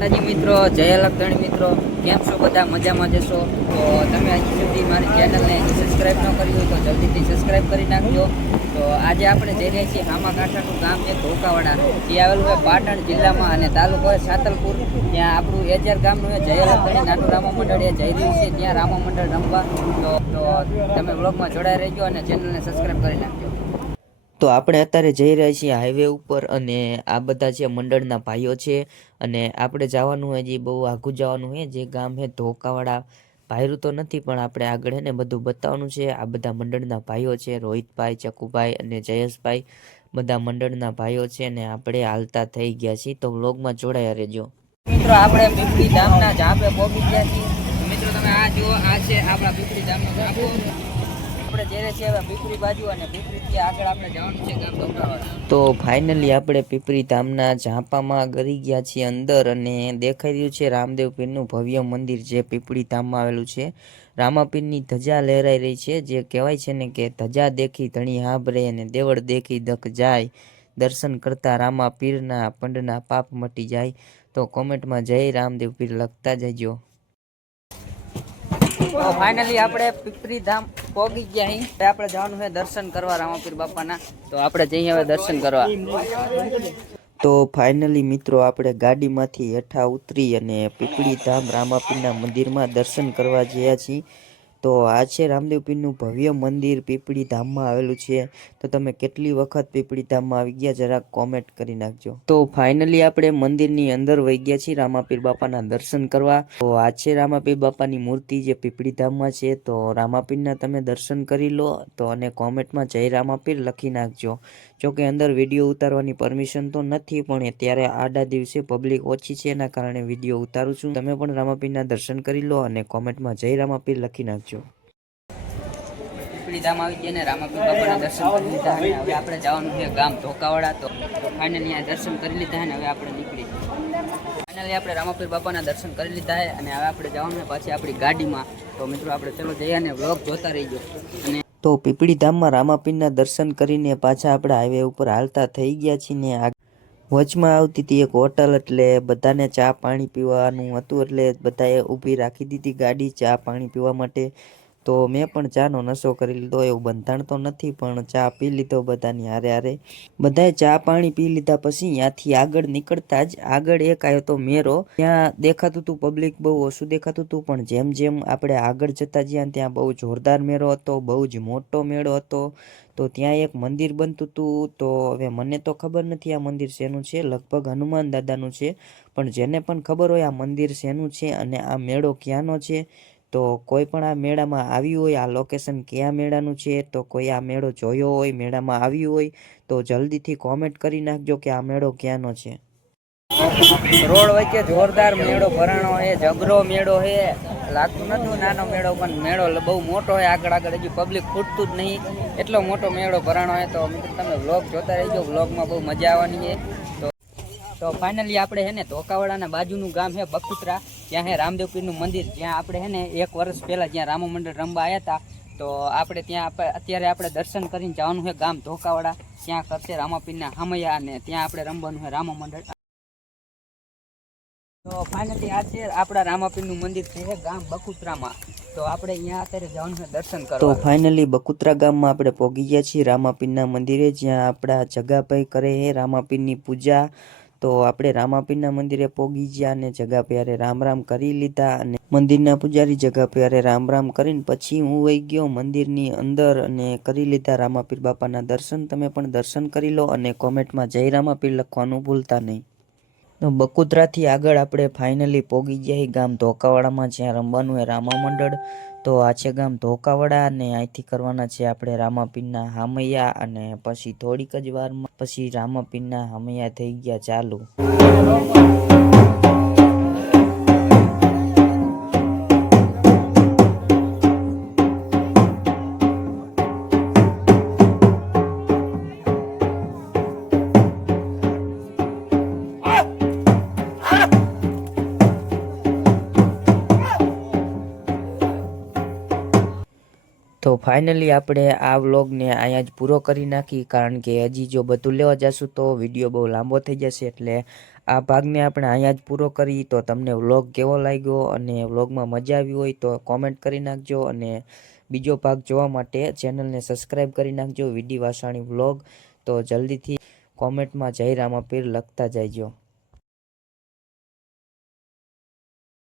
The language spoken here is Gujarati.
માતાજી મિત્રો, જય લખધણી મિત્રો, કેમ છો બધા? મજામાં જશો તો તમે હજી સુધી મારી ચેનલને સબસ્ક્રાઈબ ન કરી હોય તો જલ્દીથી સબસ્ક્રાઈબ કરી નાખજો. તો આજે આપણે જઈ રહ્યા છીએ હામાકાંઠાનું ગામ છે ધોકાવાડા. એ આવેલું હોય પાટણ જિલ્લામાં અને તાલુકો હોય સાતલપુર. ત્યાં આપણું એજર ગામનું જય લખધણી નાનું રામા મંડળ એ જઈ રહ્યું છે ત્યાં રામા મંડળ રમવા. તો તમે બ્લોગમાં જોડાઈ રહેજો અને ચેનલને સબસ્ક્રાઈબ કરી નાખજો. તો આપણે અત્યારે જઈ રહ્યા છીએ હાઈવે ઉપર અને આ બધા છે મંડળના ભાઈઓ છે અને આપણે જવાનું હોય જે બહુ આઘું જવાનું હોય જે ગામ છે ધોકાવાડા. ભાયરું તો નથી પણ આપણે આગળ હે ને બધું બતાવવાનું છે. આ બધા મંડળના ભાઈઓ છે, રોહિતભાઈ, ચકુભાઈ અને જયેશભાઈ, બધા મંડળના ભાઈઓ છે અને આપણે હાલતા થઈ ગયા છીએ. તો વ્લોગમાં જોડાયા રહેજો મિત્રો. આપણે પીપળી ધામના ઝાપે પહોંચી ગયા છીએ. મિત્રો તમે આ જુઓ, આ છે આપણા પીપળી ધામનો ઝાપો. આપણે જઈ રહ્યા છીએ હવે પીપળી બાજુ અને પીપળીથી આગળ આપણે જવાનું છે ગામ ધોકાવાડા. તો ફાઇનલી આપણે પીપળી ધામના ઝાપામાં ગરી ગયા છીએ અંદર અને દેખાઈ રહ્યું છે રામદેવ પીરનું ભવ્ય મંદિર જે પીપળી ધામમાં આવેલું છે. રામાપીરની ધજા લહેરાઈ રહી છે. જે કહેવાય છે ને કે ધજા દેખી ધણી હાંભરે અને દેવળ દેખી દખ જાય, દર્શન કરતા રામા પીરના પંડના પાપ મટી જાય. તો કોમેન્ટમાં જય રામદેવ પીર લખતા જજો. તો ફાઇનલી આપણે પીપળી ધામ પહોંચી ગયા અહીં. આપણે જવાનું છે દર્શન કરવા રામાપીર બાપાના. તો આપણે જઈએ હવે દર્શન કરવા. તો ફાઇનલી મિત્રો આપણે ગાડીમાંથી હેઠા ઉતરી અને પીપળી ધામ રામાપીરના મંદિરમાં દર્શન કરવા ગયા છીએ. તો આ છે રામદેવ પીરનું ભવ્ય મંદિર પીપળી ધામમાં આવેલું છે. તો તમે કેટલી વખત પીપળી ધામમાં આવી ગયા જરાક કોમેન્ટ કરી નાખજો. તો ફાઇનલી આપણે મંદિરની અંદર વહી ગયા છીએ રામાપીર બાપાના દર્શન કરવા. તો આ છે રામાપીર બાપાની મૂર્તિ જે પીપળી ધામમાં છે. તો રામાપીરના તમે દર્શન કરી લો તો અને કોમેન્ટમાં જય રામાપીર લખી નાખજો. જોકે અંદર વિડીયો ઉતારવાની પરમિશન તો નથી પણ અત્યારે આડા દિવસે પબ્લિક ઓછી છે એના કારણે વિડીયો ઉતારું છું. તમે પણ રામાપીરના દર્શન કરી લો અને કોમેન્ટમાં જય રામાપીર લખી નાખજો. પીપળી ધામ આવી ગયા ને રામાપીર બાપાના દર્શન કરી લીધા અને હવે આપણે જવાનું છે ગામ ધોકાવાડા. તો ફાઇનલી આ દર્શન કરી લીધા અને હવે આપણે નીકળી. ફાઇનલી આપણે રામાપીર બાપાના દર્શન કરી લીધા છે અને હવે આપણે જવાનું પાછી આપણી ગાડીમાં. તો મિત્રો આપણે ચલો જઈએ અને વ્લોગ જોતા રહીજો. અને તો પીપળી ધામમાં રામાપીરના દર્શન કરીને પાછા આપણે હાઈવે ઉપર હાલતા થઈ ગયા છીએ ને વચમાં આવતી હતી એક હોટલ એટલે બધાને ચા પાણી પીવાનું હતું એટલે બધાએ ઊભી રાખી દીધી ગાડી ચા પાણી પીવા માટે. તો મેં પણ ચાનો નશો કરી લીધો. એવું બંધાણ તો નથી પણ ચા પી લીધો બધાની હારે હારે. બધાએ ચા પાણી પી લીધા પછી ત્યાંથી આગળ નીકળતા જ આગળ એક આવ્યો તો મેરો. ત્યાં દેખાતું હતું પબ્લિક બહુ ઓછું દેખાતું હતું પણ જેમ જેમ આપણે આગળ જતા જ્યાં ત્યાં બહુ જોરદાર મેળો હતો, બહુ જ મોટો મેળો હતો. તો ત્યાં એક મંદિર બનતું હતું. તો હવે મને તો ખબર નથી આ મંદિર શેનું છે, લગભગ હનુમાન દાદાનું છે. પણ જેને પણ ખબર હોય આ મંદિર શેનું છે અને આ મેળો ક્યાંનો છે, તો કોઈ પણ આ મેળામાં આવ્યું હોય, આ લોકેશન ક્યાં મેળાનું છે, તો કોઈ આ મેળો જોયો હોય, મેળામાં આવ્યું હોય તો જલ્દીથી કોમેન્ટ કરી નાખજો કે આ મેળો ક્યાંનો છે. રોડ વચ્ચે જોરદાર મેળો ભરાણો છે, જબરો મેળો છે. લાગતું નતું નાનો મેળો પણ મેળો બહુ મોટો છે. આગળ આગળ હજી પબ્લિક ખૂટતું જ નહીં એટલો મોટો મેળો ભરાણો છે. તો મિત્રો તમે વ્લોગ જોતા રહેજો, વ્લોગમાં બહુ મજા આવવાની છે. તો ફાઇનલી આપણે છે ને ધોકાવાડાના બાજુનું ગામ છે બકુતરા. ત્યાં છે રામદેવ પીરનું મંદિર જ્યાં આપણે છે ને 1 વર્ષ પહેલાં જ્યાં રામા મંડળ રમવા આવ્યા હતા. તો આપણે ત્યાં અત્યારે આપણે દર્શન કરીને જવાનું છે ગામ ધોકાવાડા. ત્યાં કરશે રામાપીરના હામૈયા અને ત્યાં આપણે રમવાનું છે રામા મંડળ. તો ફાઇનલી આ છે આપણા રામાપીરનું મંદિર છે ગામ બકુતરામાં. તો આપણે અહીંયા અત્યારે જવાનું છે દર્શન કરવા. તો ફાઇનલી બકુતરા ગામમાં આપણે પહોંચી ગયા છીએ રામાપીરના મંદિરે જ્યાં આપણા જગાભાઈ કરે છે રામાપીરની પૂજા. તો આપણે રામાપીરના મંદિરે પહોંચી ગયા અને જગાભાઈ રામ રામ કરી લીધા અને મંદિરના પૂજારી જગાભાઈ રામ રામ કરીને પછી હું વહી ગયો મંદિરની અંદર અને કરી લીધા રામાપીર બાપાના દર્શન. તમે પણ દર્શન કરી લો અને કોમેન્ટમાં જય રામાપીર લખવાનું ભૂલતા નહીં. બકુતરાથી આગળ આપણે ફાઇનલી પહોંચી ગયા ગામ ધોકાવાડામાં જ્યાં રમવાનું હોય રામા મંડળ. તો આ છે ગામ ધોકાવાડા અને અહીંથી કરવાના છે આપણે રામાપીરના હામૈયા અને પછી થોડીક જ વારમાં પછી રામાપીરના હામૈયા થઈ ગયા ચાલુ. તો ફાઇનલી આપણે આ વ્લોગને અહીંયા જ પૂરો કરી નાખી કારણ કે હજી જો બધું લેવા જશું તો વિડીયો બહુ લાંબો થઈ જશે. એટલે આ ભાગને આપણે અહીંયા જ પૂરો કરી. તો તમને વ્લોગ કેવો લાગ્યો અને વ્લોગમાં મજા આવી હોય તો કોમેન્ટ કરી નાખજો, અને બીજો ભાગ જોવા માટે ચેનલને સબસ્ક્રાઈબ કરી નાખજો, વીડી વાસાણી વ્લોગ. તો જલ્દીથી કોમેન્ટમાં જય રામાપીર લખતા જઈજો.